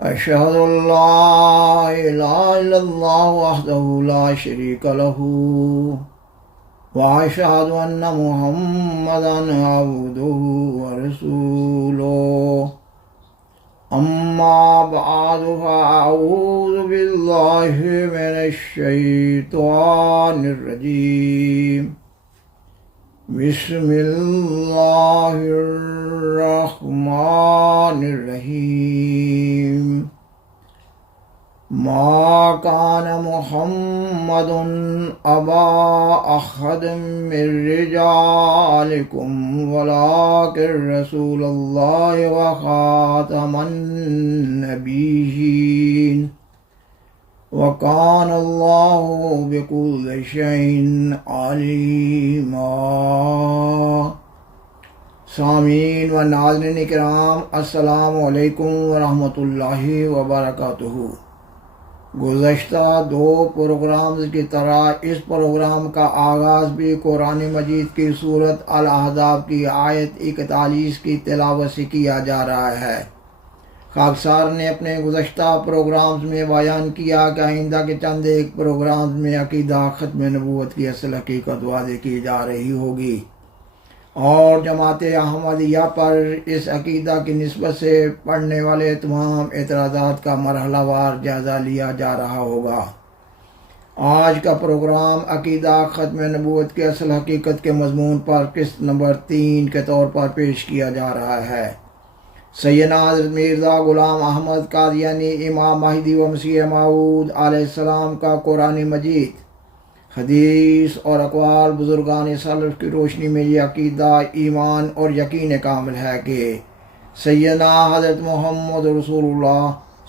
أشهد أن لا إله إلا الله وحده لا شريك له وأشهد أن محمدا عبده ورسوله أما بعد فأعوذ بالله من الشيطان الرجيم بسم الله الرحمن الرحيم ما كان محمد أبا أحد من رجالكم ولكن رسول الله وخاتم النبيين وكان الله بكل شيء عليما۔ سامعین و ناظرین کرام، السلام علیکم ورحمۃ اللہ وبرکاتہ۔ گزشتہ دو پروگرامز کی طرح اس پروگرام کا آغاز بھی قرآن مجید کی سورۃ الاحزاب کی آیت 41 کی تلاوت سے کیا جا رہا ہے۔ خاکسار نے اپنے گزشتہ پروگرامز میں بیان کیا کہ آئندہ کے چند ایک پروگرامز میں عقیدہ ختم نبوت کی اصل حقیقت واضح کی جا رہی ہوگی، اور جماعت احمدیہ پر اس عقیدہ کی نسبت سے پڑھنے والے تمام اعتراضات کا مرحلہ وار جائزہ لیا جا رہا ہوگا۔ آج کا پروگرام عقیدہ ختم نبوت کی اصل حقیقت کے مضمون پر قسط نمبر 3 کے طور پر پیش کیا جا رہا ہے۔ سیدنا حضرت مرزا غلام احمد قادیانی امام مہدی و مسیح موعود علیہ السلام کا قرآن مجید، حدیث اور اقوال بزرگان سلف کی روشنی میں یہ عقیدہ، ایمان اور یقین کامل ہے کہ سیدنا حضرت محمد رسول اللہ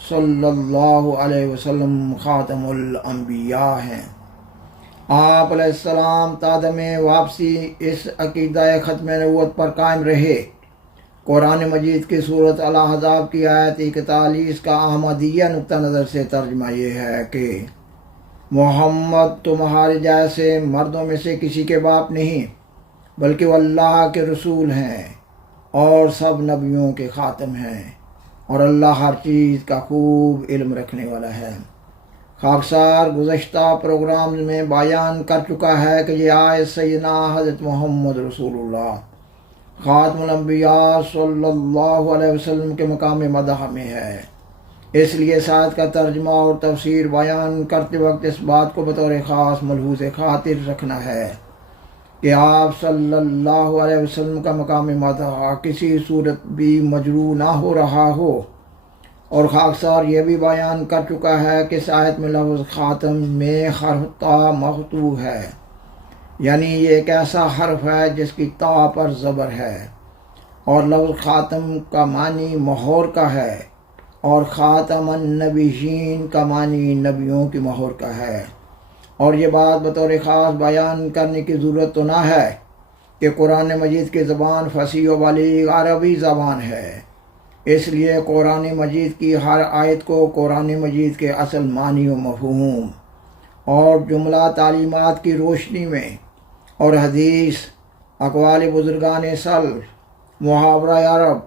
صلی اللہ علیہ وسلم خاتم الانبیاء ہیں۔ آپ علیہ السلام تادم واپسی اس عقیدہ ختم نبوت پر قائم رہے۔ قرآن مجید کی سورۃ الاحزاب کی آیت 41 کا احمدیہ نقطہ نظر سے ترجمہ یہ ہے کہ محمد تمہارے جیسے مردوں میں سے کسی کے باپ نہیں، بلکہ وہ اللہ کے رسول ہیں اور سب نبیوں کے خاتم ہیں، اور اللہ ہر چیز کا خوب علم رکھنے والا ہے۔ خاکسار گزشتہ پروگرام میں بیان کر چکا ہے کہ یہ آیت سیدنا حضرت محمد رسول اللہ خاتم الانبیاء صلی اللہ علیہ وسلم کے مقام مدح میں ہے۔ اس لیے اس آیت کا ترجمہ اور تفسیر بیان کرتے وقت اس بات کو بطور خاص ملحوظ خاطر رکھنا ہے کہ آپ صلی اللہ علیہ وسلم کا مقام مدح کسی صورت بھی مجروح نہ ہو رہا ہو، اور خاکسار یہ بھی بیان کر چکا ہے کہ اس آیت میں لفظ خاتم میں حرف تا مقطوع ہے، یعنی یہ ایک ایسا حرف ہے جس کی تا پر زبر ہے، اور لفظ خاتم کا معنی مہور کا ہے، اور خاتم النبیین کا معنی نبیوں کی مہور کا ہے۔ اور یہ بات بطور خاص بیان کرنے کی ضرورت تو نہ ہے کہ قرآن مجید کی زبان فصیح و بلیغ عربی زبان ہے، اس لیے قرآن مجید کی ہر آیت کو قرآن مجید کے اصل معنی و مفہوم اور جملہ تعلیمات کی روشنی میں اور حدیث، اقوال بزرگان سلف، محاورہ عرب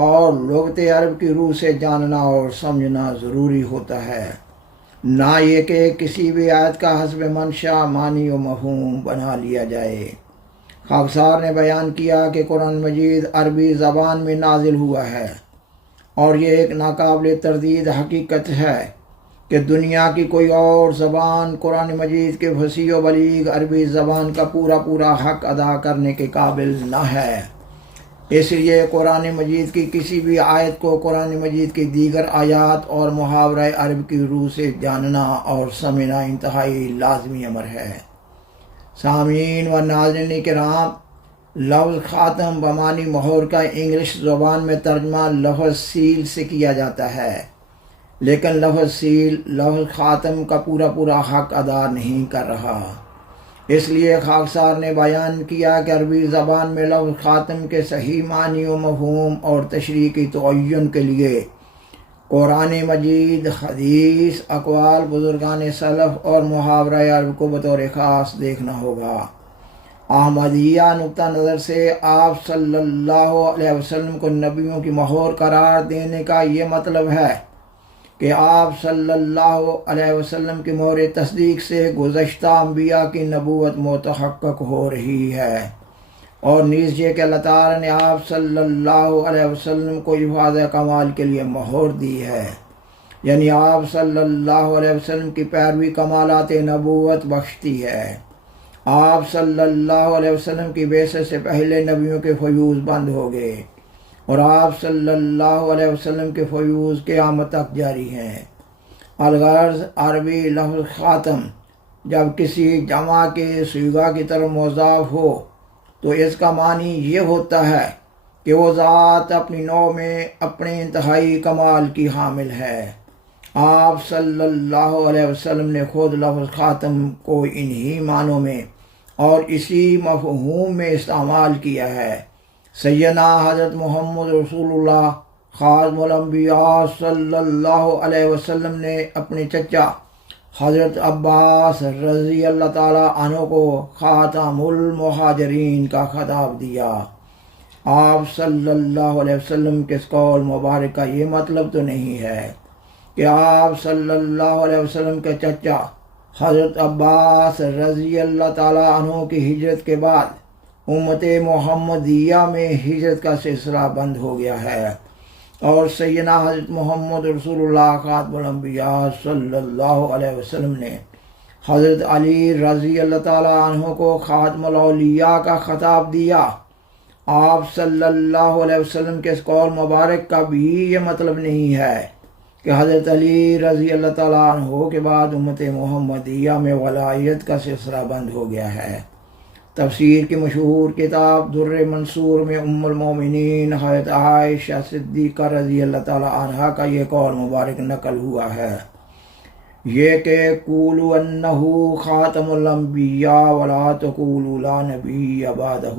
اور لغت عرب کی روح سے جاننا اور سمجھنا ضروری ہوتا ہے، نہ یہ کہ کسی بھی آیت کا حسب منشا معنی و مفہوم بنا لیا جائے۔ خاکسار نے بیان کیا کہ قرآن مجید عربی زبان میں نازل ہوا ہے، اور یہ ایک ناقابل تردید حقیقت ہے کہ دنیا کی کوئی اور زبان قرآن مجید کے فصیح و بلیغ عربی زبان کا پورا حق ادا کرنے کے قابل نہ ہے۔ اس لیے قرآن مجید کی کسی بھی آیت کو قرآن مجید کی دیگر آیات اور محاورہ عرب کی روح سے جاننا اور سمجھنا انتہائی لازمی امر ہے۔ سامعین و ناظرین کرام، لفظ خاتم بمعنی مہور کا انگلش زبان میں ترجمہ لفظ سیل سے کیا جاتا ہے، لیکن لفظ سیل لفظ خاتم کا پورا حق ادا نہیں کر رہا۔ اس لیے خاکسار نے بیان کیا کہ عربی زبان میں لفظ خاتم کے صحیح معنی و مفہوم اور تشریح کی تعین کے لیے قرآن مجید، حدیث، اقوال بزرگان سلف اور محاورہ عرب کو بطور خاص دیکھنا ہوگا۔ احمدیہ نقطہ نظر سے آپ صلی اللہ علیہ وسلم کو نبیوں کی مہور قرار دینے کا یہ مطلب ہے کہ آپ صلی اللہ علیہ وسلم کی مہر تصدیق سے گزشتہ انبیاء کی نبوت متحقق ہو رہی ہے، اور نیز یہ کہ اللہ تعالیٰ نے آپ صلی اللہ علیہ وسلم کو افاظ کمال کے لیے مہر دی ہے، یعنی آپ صلی اللہ علیہ وسلم کی پیروی کمالات نبوت بخشتی ہے۔ آپ صلی اللہ علیہ وسلم کی بعثت سے پہلے نبیوں کے فیوز بند ہو گئے، اور آپ صلی اللہ علیہ وسلم کے فیوز قیامت تک جاری ہیں۔ الغرض عربی لفظ خاتم جب کسی جمع کے صیغہ کی طرف مضاف ہو تو اس کا معنی یہ ہوتا ہے کہ وہ ذات اپنی نوع میں اپنے انتہائی کمال کی حامل ہے۔ آپ صلی اللہ علیہ وسلم نے خود لفظ خاتم کو انہی معنوں میں اور اسی مفہوم میں استعمال کیا ہے۔ سیدنا حضرت محمد رسول اللہ خاتم الانبیاء صلی اللہ علیہ وسلم نے اپنے چچا حضرت عباس رضی اللہ تعالیٰ عنہ کو خاتم المہاجرین کا خطاب دیا۔ آپ صلی اللہ علیہ وسلم کے اس قول مبارک کا یہ مطلب تو نہیں ہے کہ آپ صلی اللہ علیہ وسلم کے چچا حضرت عباس رضی اللہ تعالیٰ عنہ کی ہجرت کے بعد امت محمدیہ میں ہجرت کا سلسلہ بند ہو گیا ہے، اور سیدنا حضرت محمد رسول اللہ خاتم الانبیاء صلی اللہ علیہ وسلم نے حضرت علی رضی اللہ تعالیٰ عنہ کو خاتم الاولیاء کا خطاب دیا۔ آپ صلی اللہ علیہ وسلم کے اس قول مبارک کا بھی یہ مطلب نہیں ہے کہ حضرت علی رضی اللہ تعالیٰ عنہ کے بعد امت محمدیہ میں ولایت کا سلسلہ بند ہو گیا ہے۔ تفسیر کی مشہور کتاب در منصور میں ام المومنین حضرت عائشہ صدیقہ رضی اللہ تعالیٰ عنہا کا یہ قول مبارک نقل ہوا ہے، یہ کہ قولوا انہ خاتم الانبیاء ولا تقولوا لا نبی بعدہ،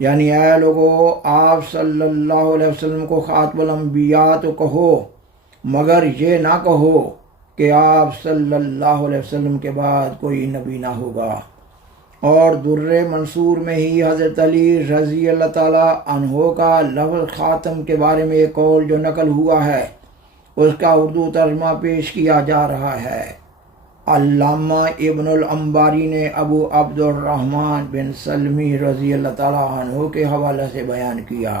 یعنی اے لوگو آپ صلی اللہ علیہ وسلم کو خاتم الانبیاء تو کہو، مگر یہ نہ کہو کہ آپ صلی اللہ علیہ وسلم کے بعد کوئی نبی نہ ہوگا۔ اور در منصور میں ہی حضرت علی رضی اللہ تعالیٰ عنہ کا لفظ خاتم کے بارے میں ایک قول جو نقل ہوا ہے اس کا اردو ترجمہ پیش کیا جا رہا ہے۔ علامہ ابن الانباری نے ابو عبد الرحمن بن سلمی رضی اللہ تعالیٰ عنہ کے حوالے سے بیان کیا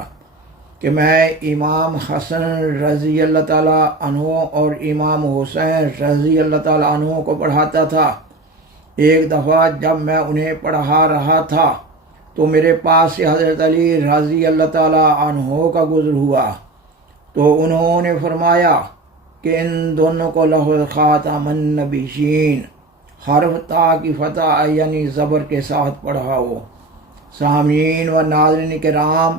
کہ میں امام حسن رضی اللہ تعالیٰ عنہ اور امام حسین رضی اللہ تعالیٰ عنہ کو پڑھاتا تھا۔ ایک دفعہ جب میں انہیں پڑھا رہا تھا تو میرے پاس سے حضرت علی رضی اللہ تعالیٰ عنہ کا گزر ہوا، تو انہوں نے فرمایا کہ ان دونوں کو لفظ خاتم النبیین حرف تا کی فتح یعنی زبر کے ساتھ پڑھاؤ۔ سامعین و ناظرین کرام،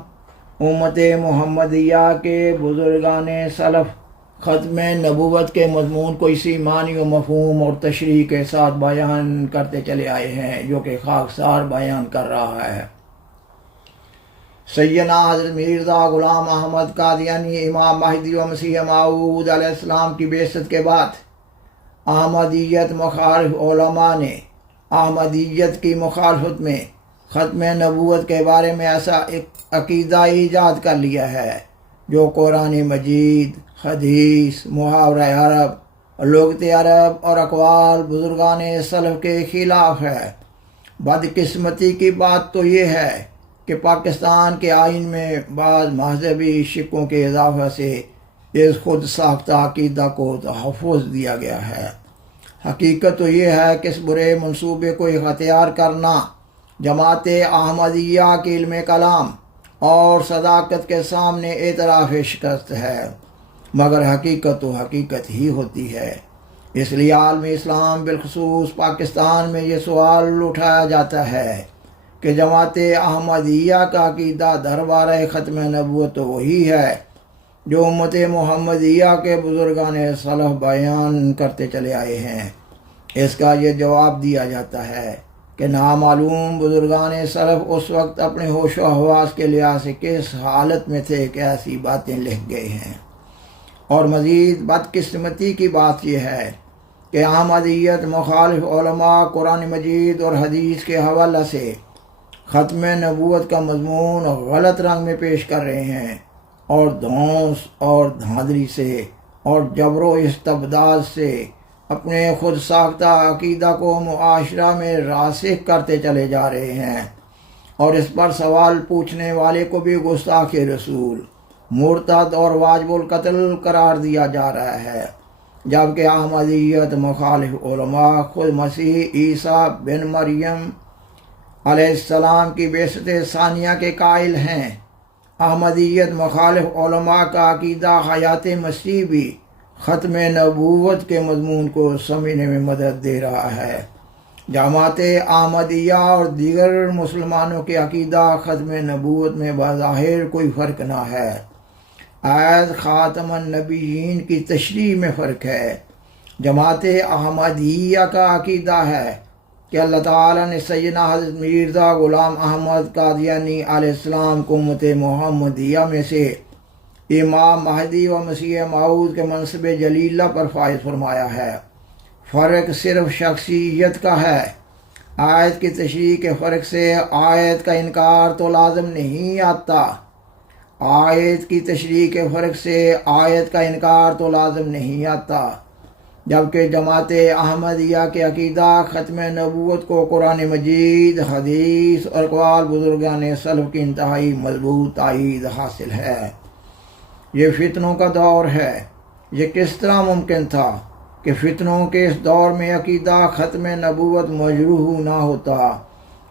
امت محمدیہ کے بزرگان سلف ختم نبوت کے مضمون کو اسی معنی و مفہوم اور تشریح کے ساتھ بیان کرتے چلے آئے ہیں جو کہ خاکسار بیان کر رہا ہے۔ سیدنا حضرت مرزا غلام احمد قادیانی امام مہدی و مسیح موعود علیہ السلام کی بعثت کے بعد احمدیت مخالف علماء نے احمدیت کی مخالفت میں ختم نبوت کے بارے میں ایسا ایک عقیدہ ایجاد کر لیا ہے جو قرآن مجید، حدیث، محاورہ عرب، لغت عرب اور اقوال بزرگان سلف کے خلاف ہے۔ بدقسمتی کی بات تو یہ ہے کہ پاکستان کے آئین میں بعض مذہبی شکوں کے اضافہ سے اس خود ساختہ عقیدہ کو تحفظ دیا گیا ہے۔ حقیقت تو یہ ہے کہ اس برے منصوبے کو اختیار کرنا جماعت احمدیہ کے علم کلام اور صداقت کے سامنے اعتراف شکست ہے، مگر حقیقت تو حقیقت ہی ہوتی ہے۔ اس لیے عالم اسلام بالخصوص پاکستان میں یہ سوال اٹھایا جاتا ہے کہ جماعت احمدیہ کا عقیدہ دربارہ ختم نبوت تو وہی ہے جو امت محمدیہ کے بزرگان سلف بیان کرتے چلے آئے ہیں۔ اس کا یہ جواب دیا جاتا ہے کہ نامعلوم بزرگان سلف اس وقت اپنے ہوش و حواس کے لحاظ سے کس حالت میں تھے کہ ایسی باتیں لکھ گئے ہیں۔ اور مزید بدقسمتی کی بات یہ ہے کہ احمدیت مخالف علماء قرآن مجید اور حدیث کے حوالہ سے ختم نبوت کا مضمون غلط رنگ میں پیش کر رہے ہیں، اور دھونس اور دھاندلی سے اور جبر و استبداد سے اپنے خود ساختہ عقیدہ کو معاشرہ میں راسخ کرتے چلے جا رہے ہیں، اور اس پر سوال پوچھنے والے کو بھی گستاخ رسول، مرتد اور واجب القتل قرار دیا جا رہا ہے، جبکہ احمدیت مخالف علماء خود مسیح عیسیٰ بن مریم علیہ السلام کی بعثت ثانیہ کے قائل ہیں۔ احمدیت مخالف علماء کا عقیدہ حیات مسیح بھی ختم نبوت کے مضمون کو سمجھنے میں مدد دے رہا ہے۔ جماعت احمدیہ اور دیگر مسلمانوں کے عقیدہ ختم نبوت میں بظاہر کوئی فرق نہ ہے، عید خاتم النبیین کی تشریح میں فرق ہے۔ جماعت احمدیہ کا عقیدہ ہے کہ اللہ تعالیٰ نے سیدنا حضرت مرزا غلام احمد قادیانی علیہ السلام کو امت محمدیہ میں سے امام مہدی و مسیح موعود کے منصب جلیلہ پر فائز فرمایا ہے۔ فرق صرف شخصیت کا ہے۔ آیت کی تشریح کے فرق سے آیت کا انکار تو لازم نہیں آتا، آیت کی تشریح کے فرق سے آیت کا انکار تو لازم نہیں آتا، جبکہ جماعت احمدیہ کے عقیدہ ختم نبوت کو قرآن مجید، حدیث اور اقوال بزرگان سلف کی انتہائی مضبوط تائید حاصل ہے۔ یہ فتنوں کا دور ہے۔ یہ کس طرح ممکن تھا کہ فتنوں کے اس دور میں عقیدہ ختم نبوت مجروح نہ ہوتا؟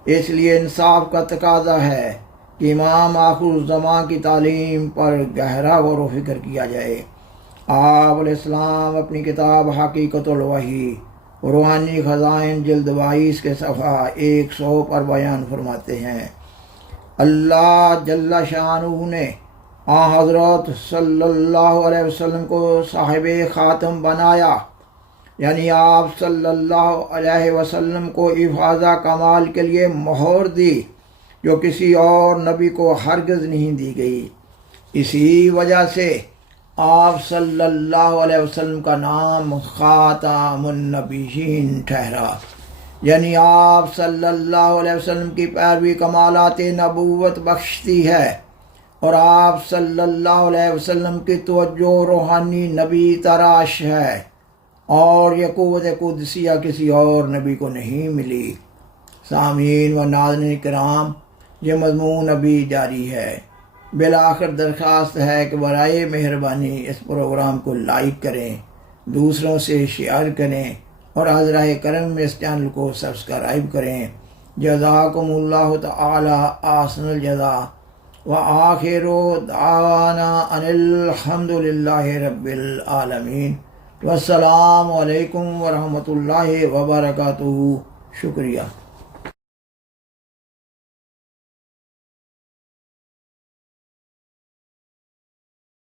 اس لیے انصاف کا تقاضا ہے کہ امام آخر الزمان کی تعلیم پر گہرا غور و فکر کیا جائے۔ آپ علیہ السلام اپنی کتاب حقیقت الوحی روحانی خزائن جلد 22 کے صفحہ 100 پر بیان فرماتے ہیں، اللہ جل شانہ نے حضرت صلی اللہ علیہ وسلم کو صاحب خاتم بنایا، یعنی آپ صلی اللہ علیہ وسلم کو افاضہ کمال کے لیے مہر دی جو کسی اور نبی کو ہرگز نہیں دی گئی۔ اسی وجہ سے آپ صلی اللہ علیہ وسلم کا نام خاتم النبیین ٹھہرا، یعنی آپ صلی اللہ علیہ وسلم کی پیروی کمالات نبوت بخشتی ہے، اور آپ صلی اللہ علیہ وسلم کی توجہ روحانی نبی تراش ہے، اور یہ قوت قدسیہ کسی اور نبی کو نہیں ملی۔ سامعین و ناظرین کرام، یہ مضمون ابھی جاری ہے۔ بالآخر درخواست ہے کہ برائے مہربانی اس پروگرام کو لائک کریں، دوسروں سے شیئر کریں، اور حضرہ کرم میں اس چینل کو سبسکرائب کریں۔ جزاکم اللہ تعالی احسن الجزا، وآخر دعوانا ان الحمد للہ رب العالمین، والسلام علیکم ورحمۃ اللہ وبرکاتہ۔ شکریہ۔